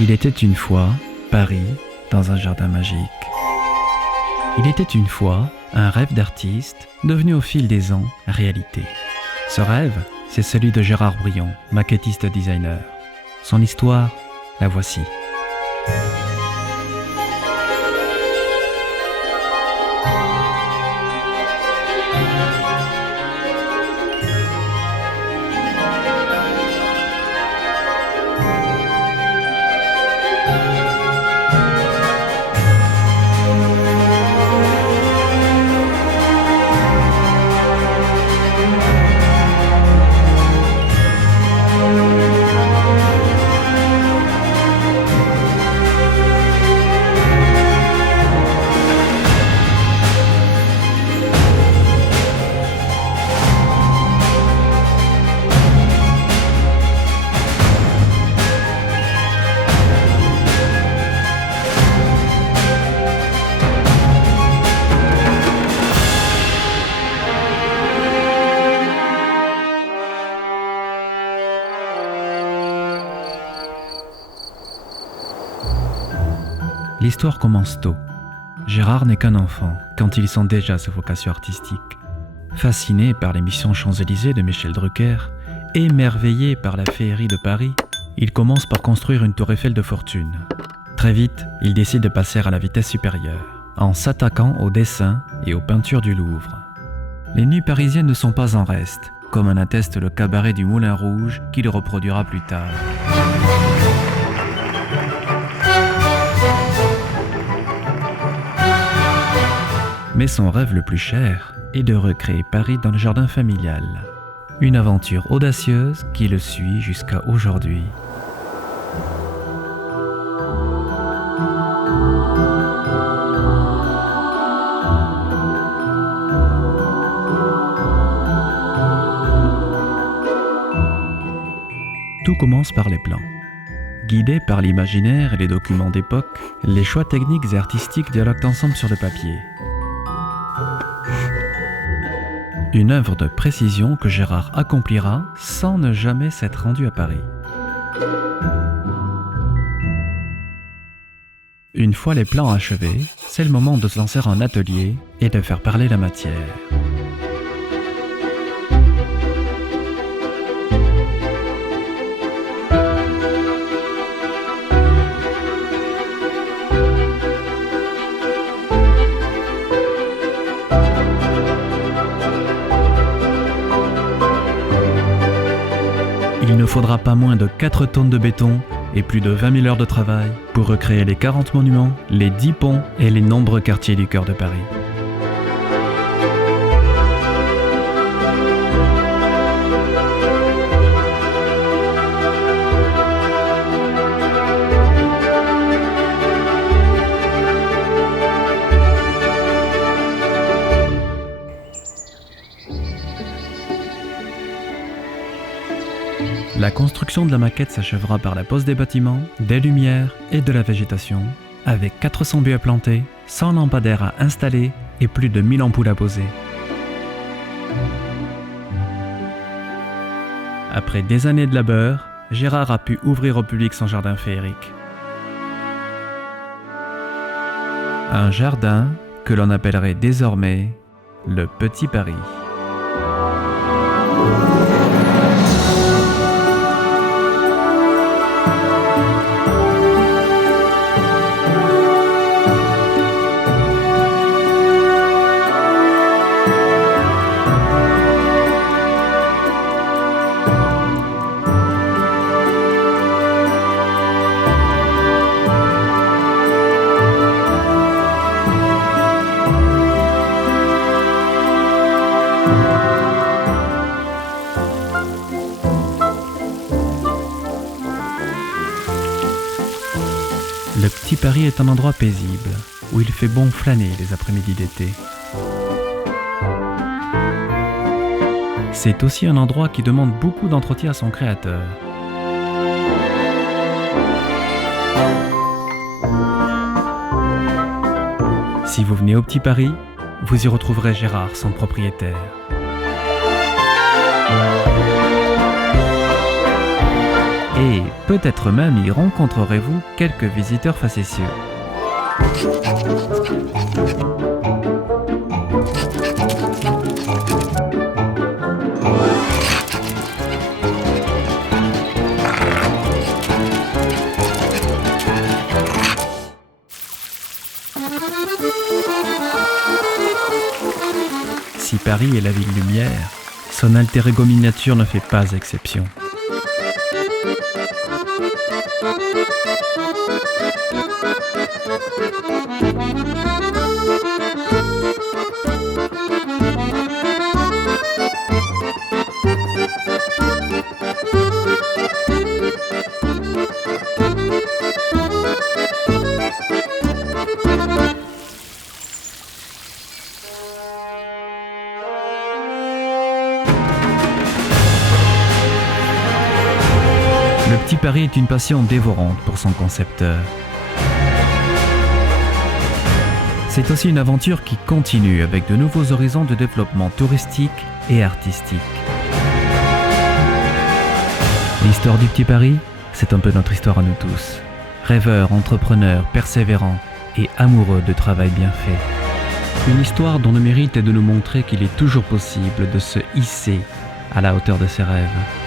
Il était une fois Paris dans un jardin magique. Il était une fois un rêve d'artiste devenu au fil des ans réalité. Ce rêve, c'est celui de Gérard Brion, maquettiste designer. Son histoire, la voici. L'histoire commence tôt. Gérard n'est qu'un enfant quand il sent déjà sa vocation artistique. Fasciné par l'émission Champs-Élysées de Michel Drucker, émerveillé par la féerie de Paris, il commence par construire une tour Eiffel de fortune. Très vite, il décide de passer à la vitesse supérieure, en s'attaquant au dessin et aux peintures du Louvre. Les nuits parisiennes ne sont pas en reste, comme en atteste le cabaret du Moulin Rouge qu'il reproduira plus tard. Mais son rêve le plus cher est de recréer Paris dans le jardin familial. Une aventure audacieuse qui le suit jusqu'à aujourd'hui. Tout commence par les plans. Guidés par l'imaginaire et les documents d'époque, les choix techniques et artistiques dialoguent ensemble sur le papier. Une œuvre de précision que Gérard accomplira sans ne jamais s'être rendu à Paris. Une fois les plans achevés, c'est le moment de se lancer en atelier et de faire parler la matière. Il ne faudra pas moins de 4 tonnes de béton et plus de 20 000 heures de travail pour recréer les 40 monuments, les 10 ponts et les nombreux quartiers du cœur de Paris. La construction de la maquette s'achèvera par la pose des bâtiments, des lumières et de la végétation, avec 400 baies à planter, 100 lampadaires à installer et plus de 1000 ampoules à poser. Après des années de labeur, Gérard a pu ouvrir au public son jardin féerique. Un jardin que l'on appellerait désormais le Petit Paris. Le Petit Paris est un endroit paisible, où il fait bon flâner les après-midi d'été. C'est aussi un endroit qui demande beaucoup d'entretien à son créateur. Si vous venez au Petit Paris, vous y retrouverez Gérard, son propriétaire. Et Peut-être même y rencontrerez-vous quelques visiteurs facétieux. Si Paris est la ville lumière, son alter ego miniature ne fait pas exception. Le Petit Paris est une passion dévorante pour son concepteur. C'est aussi une aventure qui continue avec de nouveaux horizons de développement touristique et artistique. L'histoire du Petit Paris, c'est un peu notre histoire à nous tous. Rêveurs, entrepreneurs, persévérants et amoureux de travail bien fait. Une histoire dont le mérite est de nous montrer qu'il est toujours possible de se hisser à la hauteur de ses rêves.